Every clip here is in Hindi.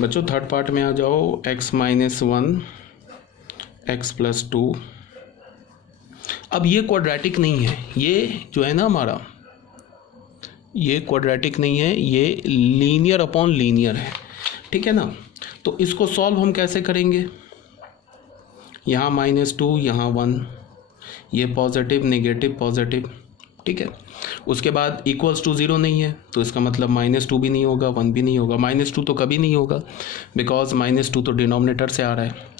बच्चों थर्ड पार्ट में आ जाओ। x minus 1 x plus 2। अब ये क्वाड्रेटिक नहीं है, ये जो है ना हमारा, ये क्वाड्रेटिक नहीं है, ये लीनियर अपॉन लीनियर है, ठीक है ना। तो इसको सॉल्व हम कैसे करेंगे, यहाँ -2 यहाँ 1, ये पॉजिटिव नेगेटिव पॉजिटिव, ठीक है। उसके बाद इक्वल्स टू 0 नहीं है, तो इसका मतलब -2 भी नहीं होगा, 1 भी नहीं होगा। -2 तो कभी नहीं होगा बिकॉज -2 तो डिनोमिनेटर से आ रहा है।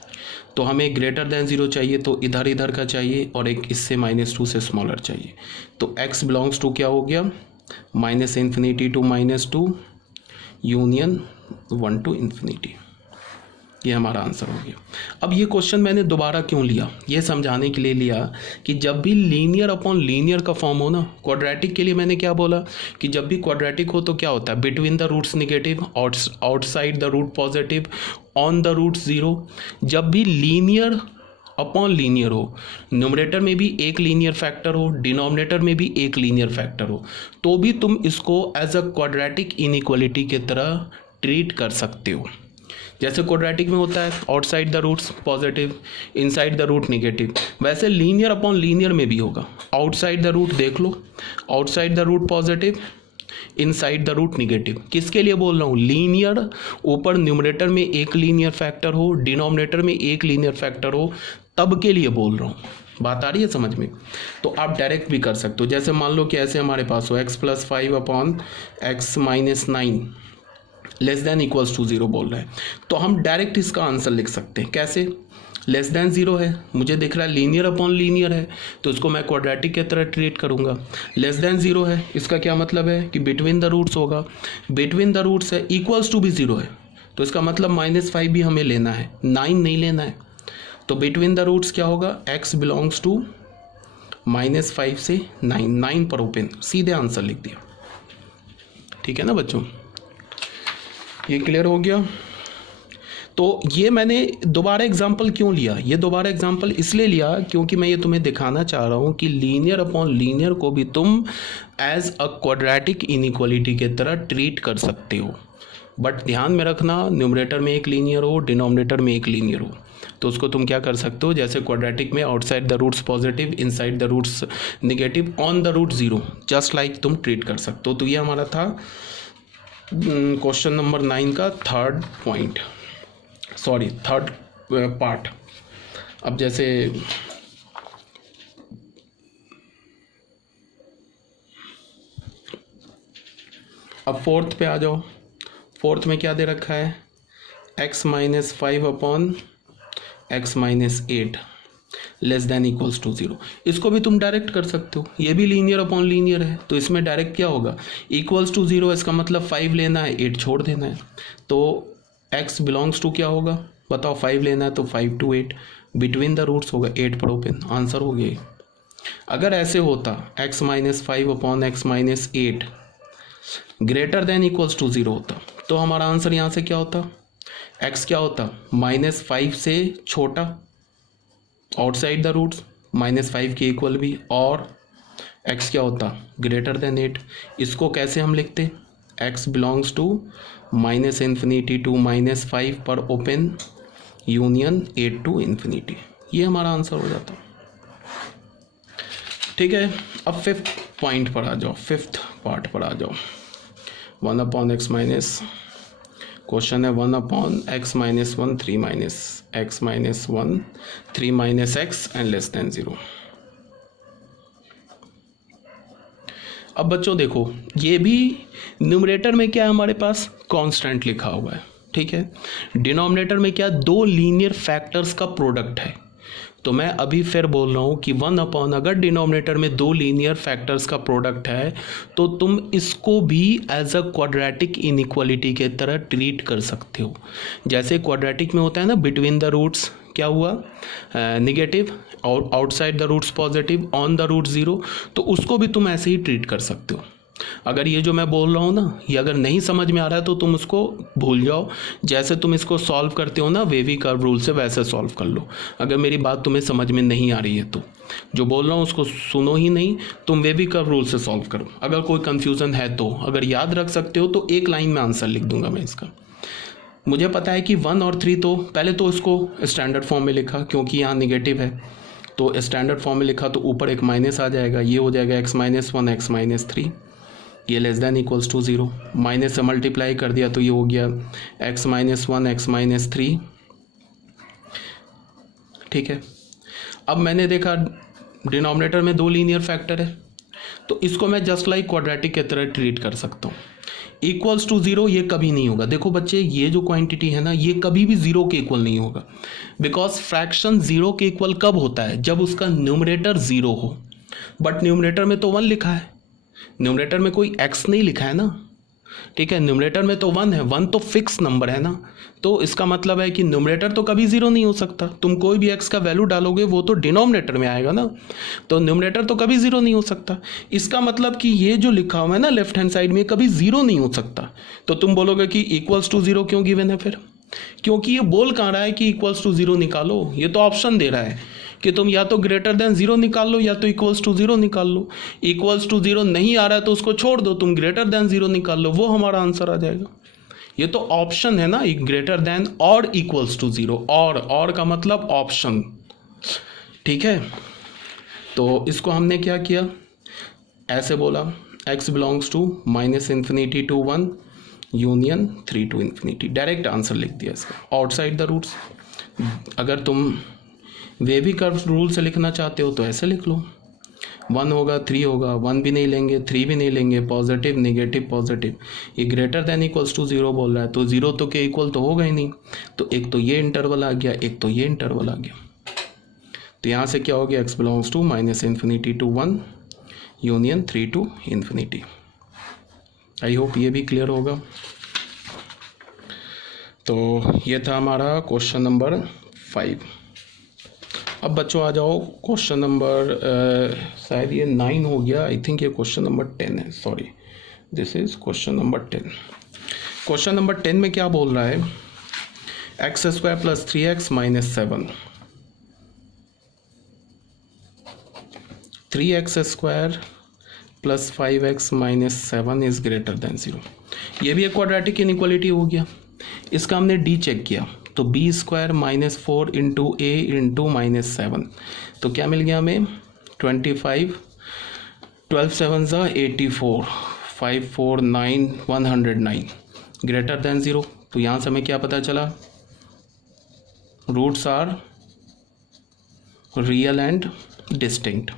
तो हमें ग्रेटर देन 0 चाहिए, तो इधर इधर का चाहिए, और एक इससे -2 से स्मॉलर चाहिए। तो x बिलोंग्स टू क्या हो गया, -∞ टू -2 यूनियन 1 टू इन्फिनिटी। ये हमारा आंसर हो गया। अब ये क्वेश्चन मैंने दोबारा क्यों लिया, ये समझाने के लिए लिया कि जब भी लीनियर अपॉन लीनियर का फॉर्म हो ना, क्वाड्रेटिक के लिए मैंने क्या बोला कि जब भी क्वाड्रेटिक हो तो क्या होता है, between the roots negative, outside the root positive, on the root 0। जब भी लीनियर अपॉन लीनियर हो, न्यूमरेटर में भी एक लीनियर फैक्टर हो, डिनोमिनेटर में भी एक लीनियर फैक्टर हो, तो भी तुम इसको एज अ क्वाड्रेटिक इनइक्वालिटी की तरह ट्रीट कर सकते हो। जैसे क्वाड्रेटिक में होता है outside the roots positive, inside the root negative, वैसे लीनियर अपॉन लीनियर में भी होगा। आउटसाइड द रूट देख लो, outside the root positive, inside the root negative. किसके लिए बोल रहा हूँ, लीनियर, ऊपर न्यूमरेटर में एक लीनियर फैक्टर हो, डिनोमिनेटर में एक लीनियर फैक्टर हो, तब के लिए बोल रहा हूँ। बात आ रही है समझ में। तो आप डायरेक्ट भी कर सकते हो, जैसे मान लो कि ऐसे हमारे पास हो x + 5 upon x - 9 less than equals to 0 बोल रहा है, तो हम डायरेक्ट इसका आंसर लिख सकते हैं। कैसे, लेस देन 0 है, मुझे दिख रहा है लीनियर अपॉन लीनियर है, तो इसको मैं क्वाड्रेटिक की तरह ट्रीट करूंगा। लेस देन 0 है, इसका क्या मतलब है कि बिटवीन द रूट्स होगा, बिटवीन द रूट्स है, इक्वल्स टू भी 0 है, तो इसका मतलब -5 भी हमें लेना है, 9 नहीं लेना है। तो बिटवीन द रूट्स क्या होगा, x बिलोंग्स टू -5 से 9 पर ओपन, सीधे आंसर लिख दिया। ठीक है ना बच्चों, ये क्लियर हो गया। तो ये मैंने दोबारा एग्जांपल क्यों लिया, ये दोबारा एग्जांपल इसलिए लिया क्योंकि मैं ये तुम्हें दिखाना चाह रहा हूँ कि लीनियर अपॉन लीनियर को भी तुम एज अ क्वाड्रेटिक इनइक्वालिटी की तरह ट्रीट कर सकते हो। बट ध्यान में रखना, न्यूमरेटर में एक लीनियर हो, डिनोमिनेटर में एक लीनियर हो, तो उसको तुम क्या कर सकते हो, जैसे क्वाड्रेटिक में outside the roots positive, inside the roots negative, on the root 0, just like तुम ट्रीट कर सकते हो। तो ये हमारा था क्वेश्चन नंबर 9 का थर्ड पार्ट। अब जैसे अब फोर्थ पे आ जाओ। फोर्थ में क्या दे रखा है, x - 5 upon x - 8 less than equals to 0। इसको भी तुम डायरेक्ट कर सकते हो, ये भी लीनियर अपॉन लीनियर है, तो इसमें डायरेक्ट क्या होगा, इक्वल्स टू 0, इसका मतलब 5 लेना है, 8 छोड़ देना है। तो x बिलोंग्स टू क्या होगा बताओ, 5 लेना है तो 5 to 8, बिटवीन द रूट्स होगा 8 पर ओपन, आंसर हो गया। अगर ऐसे होता x - 5 upon x - 8 greater than equals to 0 होता, तो हमारा आंसर यहाँ से क्या होता, x क्या होता, -5 से छोटा, आउटसाइड द रूट्स, -5 के इक्वल भी, और x क्या होता, ग्रेटर देन 8। इसको कैसे हम लिखते, x बिलोंग्स टू -∞ टू -5 पर ओपन यूनियन 8 टू इन्फिनिटी। ये हमारा आंसर हो जाता। ठीक है, अब फिफ्थ पॉइंट पर आ जाओ, फिफ्थ पार्ट पर आ जाओ। 1 अपॉन x माइनस, क्वेश्चन है 1 upon x - 1 3 - x - 1 3 - x and less than 0। अब बच्चों देखो, ये भी न्यूमरेटर में क्या है हमारे पास, कांस्टेंट लिखा हुआ है, ठीक है। डिनोमिनेटर में क्या, दो लीनियर फैक्टर्स का प्रोडक्ट है। तो मैं अभी फिर बोल रहा हूँ कि 1 अपॉन, अगर डिनोमिनेटर में दो लीनियर फैक्टर्स का प्रोडक्ट है तो तुम इसको भी एज अ क्वाड्रेटिक इनइक्वालिटी के तरह ट्रीट कर सकते हो। जैसे क्वाड्रेटिक में होता है ना, बिटवीन द रूट्स क्या हुआ, negative, outside the roots positive, on the root 0, तो उसको भी तुम ऐसे ही ट्रीट कर सकते हो। अगर ये जो मैं बोल रहा हूँ ना, ये अगर नहीं समझ में आ रहा है तो तुम उसको भूल जाओ, जैसे तुम इसको सॉल्व करते हो ना वेवी कर्व रूल से, वैसे सॉल्व कर लो। अगर मेरी बात तुम्हें समझ में नहीं आ रही है तो जो बोल रहा हूँ उसको सुनो ही नहीं, तुम वेवी कर्व रूल से सॉल्व करो। अगर कोई कन्फ्यूज़न है तो, अगर याद रख सकते हो तो एक लाइन में आंसर लिख दूंगा मैं इसका। मुझे पता है कि 1 और 3 तो पहले तो इसको स्टैंडर्ड फॉर्म में लिखा क्योंकि यहाँ निगेटिव है, तो स्टैंडर्ड फॉर्म में लिखा तो ऊपर एक माइनस आ जाएगा, ये हो जाएगा x-1 x-3, ये less than equals to 0, minus से मल्टीप्लाई कर दिया तो ये हो गया x-1 x-3। ठीक है, अब मैंने देखा डिनोमिनेटर में 2 लीनियर फैक्टर है, तो इसको मैं जस्ट लाइक क्वाड्रेटिक की तरह ट्रीट कर सकता हूँ। इक्वल्स टू 0 ये कभी नहीं होगा। देखो बच्चे, ये जो क्वांटिटी है ना, ये कभी भी 0 के इक्वल नहीं होगा, बिकॉज फ्रैक्शन 0 के इक्वल कब होता है, जब उसका न्यूमरेटर 0 हो। बट न्यूमरेटर में तो 1 लिखा है, न्यूमरेटर में कोई x नहीं लिखा है ना। ठीक है, न्यूमरेटर में तो 1 है, 1 तो फिक्स नंबर है ना, तो इसका मतलब है कि न्यूमरेटर तो कभी 0 नहीं हो सकता। तुम कोई भी x का वैल्यू डालोगे वो तो डिनोमिनेटर में आएगा ना, तो न्यूमरेटर तो कभी 0 नहीं हो सकता। इसका मतलब कि ये जो लिखा हुआ है ना लेफ्ट हैंड साइड में, कभी 0 नहीं हो सकता। तो तुम बोलोगे कि इक्वल्स टू 0 क्यों गिवन है फिर, क्योंकि ये बोल कहाँ रहा है कि इक्वल्स टू 0 निकालो, ये तो ऑप्शन दे रहा है कि तुम या तो ग्रेटर देन 0 निकाल लो या तो इक्वल्स टू 0 निकाल लो। इक्वल्स टू 0 नहीं आ रहा है तो उसको छोड़ दो, तुम ग्रेटर देन 0 निकाल लो, वो हमारा आंसर आ जाएगा। ये तो ऑप्शन है ना, ग्रेटर देन और इक्वल्स टू 0, और का मतलब ऑप्शन। ठीक है, तो इसको हमने क्या किया, ऐसे बोला x belongs to -∞ to 1 union 3 to ∞। Direct answer लिख दिया इसका, आउटसाइड द रूट्स। अगर तुम वेवी कर्व रूल से लिखना चाहते हो तो ऐसे लिख लो, 1 होगा 3 होगा, 1 भी नहीं लेंगे 3 भी नहीं लेंगे, पॉजिटिव नेगेटिव पॉजिटिव। ये ग्रेटर देन इक्वल्स टू 0 बोल रहा है, तो 0 तो के इक्वल तो होगा ही नहीं, तो एक तो ये इंटरवल आ गया, एक तो ये इंटरवल आ गया। तो यहाँ से क्या हो गया, x belongs to -∞ to 1 union 3 to ∞। I hope ये भी क्लियर होगा। तो ये था हमारा क्वेश्चन नंबर 5। अब बच्चों आ जाओ क्वेश्चन नंबर शायद ये 9 हो गया, आई थिंक ये क्वेश्चन नंबर 10 है, sorry this is question number 10। Question number 10 में क्या बोल रहा है, x² + 3x - 7, 3x² + 5x - 7 is greater than 0। ये भी एक क्वाड्रेटिक इनइक्वालिटी हो गया। इसका हमने d चेक किया, तो b² - 4 × a × -7, तो क्या मिल गया हमें 25, 12 7 84, 5 4 9 109 ग्रेटर देन 0। तो यहाँ से हमें क्या पता चला, roots are real and distinct.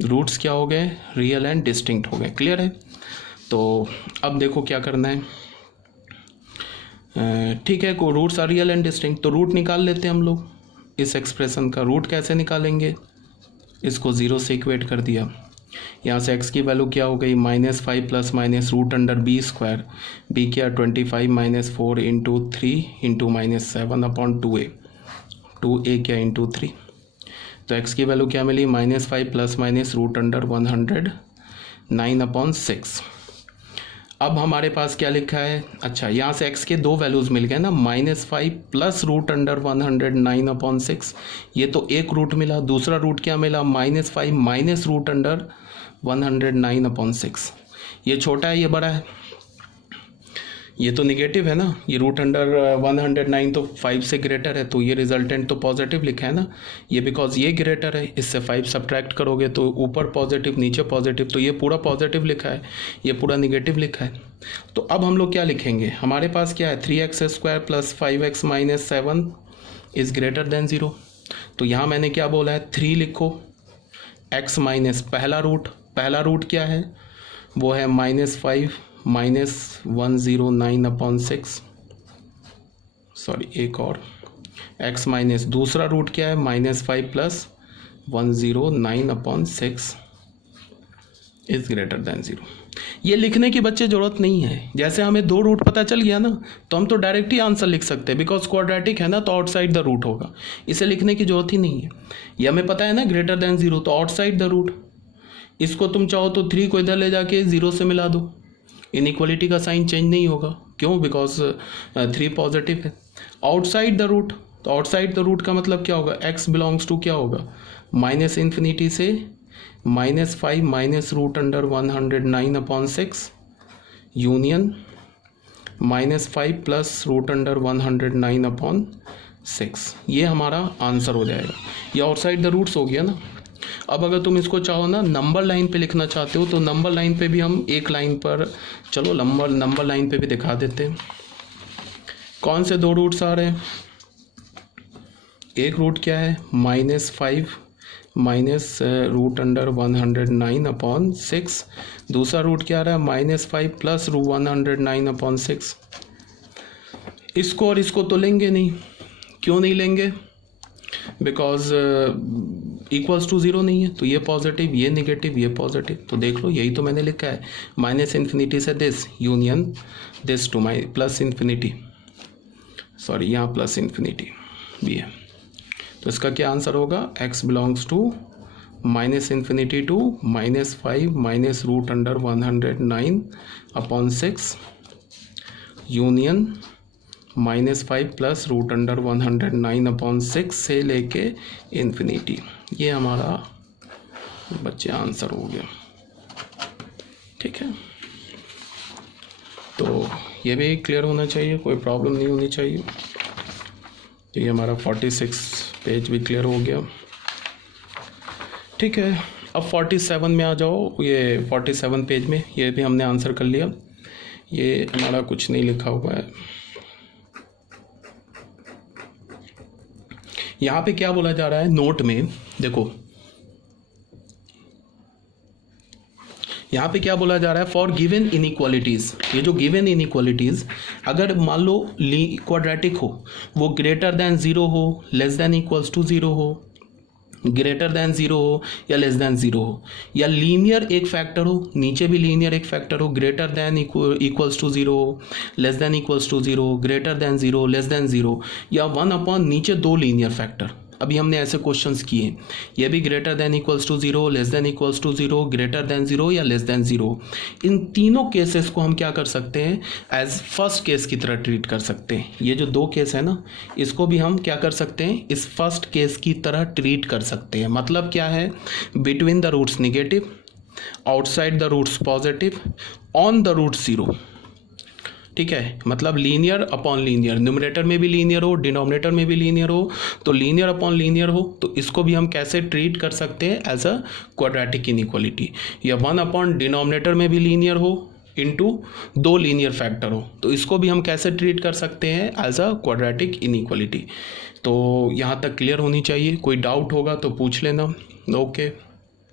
Roots क्या हो गए, रियल एंड डिस्टिंक्ट हो गए। क्लियर है। तो अब देखो क्या करना है, ठीक है, को roots are real and distinct, तो रूट निकाल लेते हैं हम लोग। इस एक्सप्रेशन का रूट कैसे निकालेंगे, इसको 0 से इक्वेट कर दिया। यहाँ से x की वैल्यू क्या हो गई, -5 ± √b², b क्या 25 - 4 × 3 × -7/2a, 2a क्या × 3, तो x की वैल्यू क्या मिली, -5 ± √109/6। अब हमारे पास क्या लिखा है, अच्छा यहाँ से x के 2 वैल्यूज़ मिल गए ना, -5 + √109/6, ये तो एक रूट मिला। दूसरा रूट क्या मिला, -5 - √109/6। ये छोटा है ये बड़ा है, ये तो निगेटिव है ना, ये √109 तो 5 से ग्रेटर है, तो ये रिजल्टेंट तो पॉजिटिव लिखा है ना, ये बिकॉज ये ग्रेटर है, इससे 5 सब्ट्रैक्ट करोगे तो ऊपर पॉजिटिव नीचे पॉजिटिव, तो ये पूरा पॉजिटिव लिखा है, ये पूरा निगेटिव लिखा है। तो अब हम लोग क्या लिखेंगे, हमारे पास क्या है, 3x² + 5x - 7 is greater than 0। तो यहाँ मैंने क्या बोला है, 3 लिखो, x माइनस पहला रूट क्या है, वो है -5 - 109/6, सॉरी एक और, x माइनस दूसरा रूट क्या है, -5 + 109/6 इज ग्रेटर देन 0। ये लिखने की बच्चे ज़रूरत नहीं है, जैसे हमें 2 रूट पता चल गया ना, तो हम तो डायरेक्ट ही आंसर लिख सकते हैं, बिकॉज क्वाड्रेटिक है ना, तो आउटसाइड द रूट होगा, इसे लिखने की ज़रूरत ही नहीं है। ये हमें पता है ना ग्रेटर देन 0, तो आउटसाइड द रूट। इसको तुम चाहो तो 3 को इधर ले जाके 0 से मिला दो, इनइक्वालिटी का साइन चेंज नहीं होगा, क्यों, बिकॉज 3 पॉजिटिव है। आउटसाइड द रूट, तो आउटसाइड द रूट का मतलब क्या होगा, x बिलोंग्स टू क्या होगा, -∞ से -5 - √109/6 यूनियन -5 प्लस रूट अंडर 109/6, ये हमारा आंसर हो जाएगा। ये आउटसाइड द रूट्स हो गया ना। अब अगर तुम इसको चाहो ना नंबर लाइन पे लिखना चाहते हो तो नंबर लाइन पे भी हम एक लाइन पर, चलो नंबर लाइन पे भी दिखा देते हैं। कौन से दो रूट्स आ रहे हैं? एक रूट क्या है, -5 माइनस रूट अंडर 109/6। दूसरा रूट क्या आ रहा है, -5 प्लस 109/6। इसको और इसको तो लेंगे नहीं। क्यों नहीं लेंगे? बिकॉज इक्वल्स टू ज़ीरो नहीं है, तो ये पॉजिटिव, ये नेगेटिव, ये पॉजिटिव। तो देख लो, यही तो मैंने लिखा है, -इन्फिनिटी से this union this to plus infinity, sorry यहाँ प्लस इन्फिनिटी भी है। तो इसका क्या आंसर होगा, x belongs to -infinity to -5 minus root under 109/6 union -5 plus root under 109/6 से लेके इन्फिनिटी। ये हमारा बच्चे आंसर हो गया। ठीक है, तो ये भी क्लियर होना चाहिए, कोई प्रॉब्लम नहीं होनी चाहिए। तो ये हमारा 46 पेज भी क्लियर हो गया। ठीक है, अब 47 में आ जाओ। ये 47 पेज में ये भी हमने आंसर कर लिया। ये हमारा कुछ नहीं लिखा हुआ है। यहाँ पे क्या बोला जा रहा है नोट में, देखो यहाँ पे क्या बोला जा रहा है, फॉर गिवन इनइक्वालिटीज़। ये जो गिवन इनइक्वालिटीज़, अगर मान लो क्वाड्रेटिक हो, वो ग्रेटर दैन 0 हो, लेस दैन इक्वल्स टू 0 हो, ग्रेटर दैन 0 हो या लेस दैन 0 हो, या लीनियर एक फैक्टर हो, नीचे भी लीनियर एक फैक्टर हो, ग्रेटर दैन इक्वल्स टू 0 हो, less than equals to 0, greater than 0, less than 0, या 1 नीचे दो लीनियर फैक्टर। अभी हमने ऐसे क्वेश्चंस किए, ये भी greater than equals to 0, less than equals to 0, greater than 0 या लेस दैन 0। इन तीनों केसेस को हम क्या कर सकते हैं, एज फर्स्ट केस की तरह ट्रीट कर सकते हैं। ये जो दो केस है ना, इसको भी हम क्या कर सकते हैं, इस फर्स्ट केस की तरह ट्रीट कर सकते हैं। मतलब क्या है, between the roots negative, outside the roots positive, on the root 0। ठीक है, मतलब लीनियर अपॉन लीनियर, न्यूमरेटर में भी लीनियर हो, डिनोमिनेटर में भी लीनियर हो, तो लीनियर अपॉन लीनियर हो, तो इसको भी हम कैसे ट्रीट कर सकते हैं, एज अ क्वाड्रेटिक इनइक्वालिटी। या 1 अपॉन डिनोमिनेटर में भी लीनियर हो इनटू दो लीनियर फैक्टर हो, तो इसको भी हम कैसे ट्रीट कर सकते हैं, एज अ क्वाड्रेटिक इनइक्वालिटी। तो यहाँ तक क्लियर होनी चाहिए। कोई डाउट होगा तो पूछ लेना। ओके।